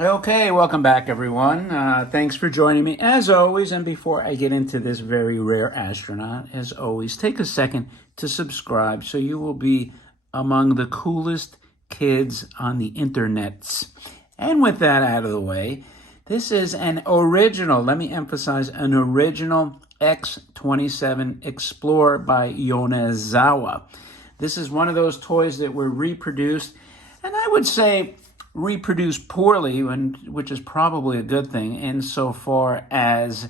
Okay, welcome back, everyone. Thanks for joining me, as always. And before I get into this very rare astronaut, as always, take a second to subscribe so you will be among the coolest kids on the internets. And with that out of the way, this is an original, let me emphasize, an original X-27 Explorer by Yonezawa. This is one of those toys that were reproduced, and I would say reproduced poorly, which is probably a good thing insofar as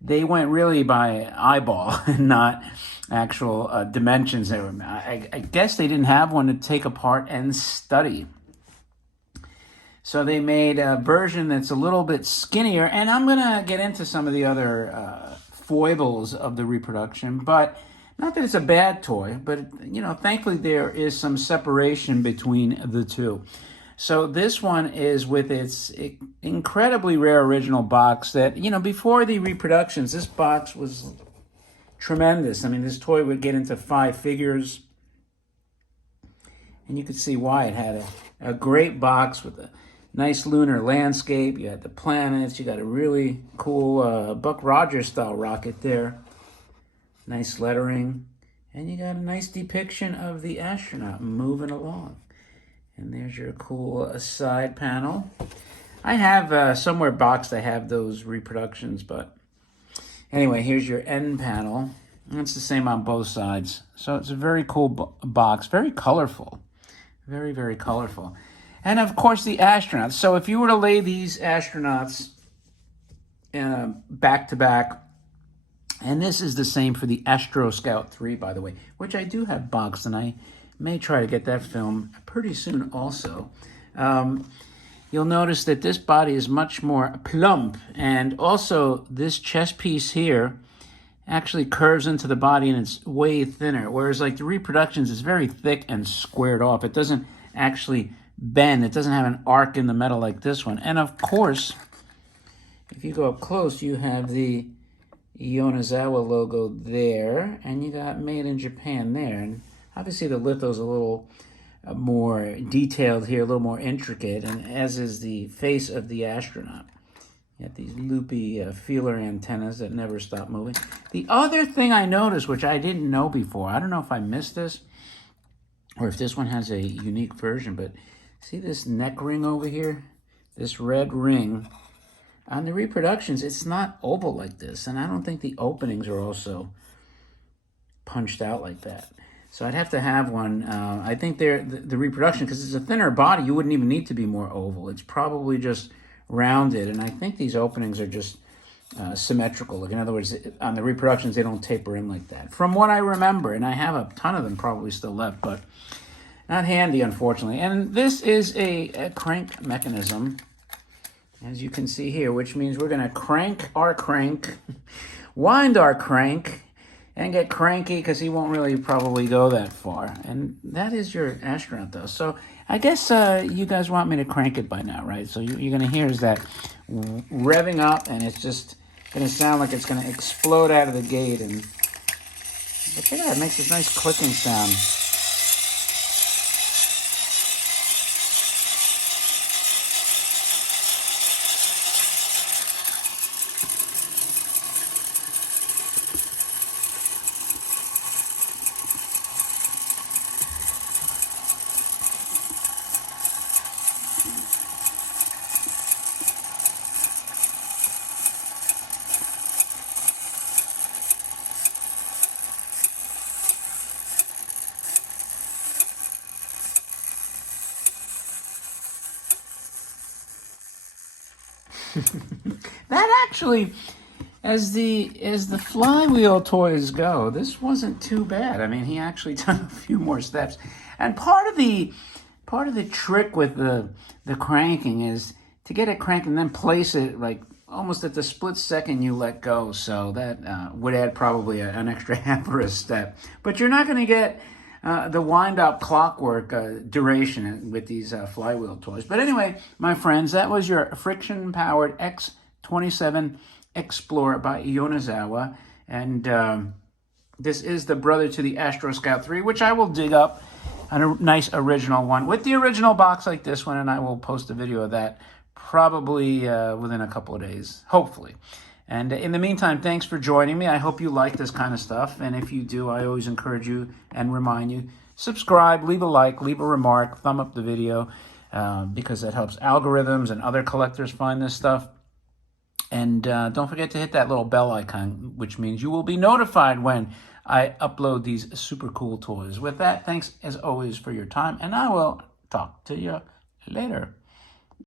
they went really by eyeball and not actual dimensions. I guess they didn't have one to take apart and study. So they made a version that's a little bit skinnier, and I'm going to get into some of the other foibles of the reproduction, but not that it's a bad toy, but, thankfully there is some separation between the two. So this one is with its incredibly rare original box that, before the reproductions, this box was tremendous. I mean, this toy would get into 5 figures. And you could see why. It had a great box with a nice lunar landscape. You had the planets. You got a really cool Buck Rogers style rocket there. Nice lettering. And you got a nice depiction of the astronaut moving along. And there's your cool side panel. I have somewhere boxed, I have those reproductions, but anyway, here's your end panel. And it's the same on both sides. So it's a very cool box, very colorful. Very, very colorful. And of course, the astronauts. So if you were to lay these astronauts back to back, and this is the same for the Astro Scout 3, by the way, which I do have boxed, and I may try to get that film pretty soon also. You'll notice that this body is much more plump, and also this chest piece here actually curves into the body and it's way thinner, whereas like the reproductions is very thick and squared off. It doesn't actually bend. It doesn't have an arc in the metal like this one. And of course, if you go up close, you have the Yonezawa logo there, and you got made in Japan there. And obviously the litho's a little more detailed here, a little more intricate, and as is the face of the astronaut. You have these loopy feeler antennas that never stop moving. The other thing I noticed, which I didn't know before, I don't know if I missed this, or if this one has a unique version, but see this neck ring over here? This red ring. On the reproductions, it's not oval like this, and I don't think the openings are also punched out like that. So I'd have to have one. I think the reproduction, because it's a thinner body, you wouldn't even need to be more oval. It's probably just rounded, and I think these openings are just symmetrical. Like, in other words, on the reproductions, they don't taper in like that. From what I remember, and I have a ton of them probably still left, but not handy, unfortunately. And this is a crank mechanism, as you can see here, which means we're going to crank our crank, wind our crank, and get cranky because he won't really probably go that far. And that is your astronaut, though. So I guess you guys want me to crank it by now, right? So you're going to hear is that revving up, and it's just going to sound like it's going to explode out of the gate. And but yeah, it makes this nice clicking sound. That actually, as the flywheel toys go, this wasn't too bad. I mean, he actually done a few more steps. And part of the trick with the cranking is to get it cranked and then place it like almost at the split second you let go. So that would add probably an extra half or a step. But you're not going to get the wind-up clockwork duration with these flywheel toys. But anyway, my friends, that was your friction-powered X-27 Explorer by Yonezawa. And this is the brother to the Astro Scout 3, which I will dig up on a nice original one with the original box like this one, and I will post a video of that probably within a couple of days, hopefully. And in the meantime, thanks for joining me. I hope you like this kind of stuff. And if you do, I always encourage you and remind you, subscribe, leave a like, leave a remark, thumb up the video, because that helps algorithms and other collectors find this stuff. And don't forget to hit that little bell icon, which means you will be notified when I upload these super cool toys. With that, thanks as always for your time, and I will talk to you later.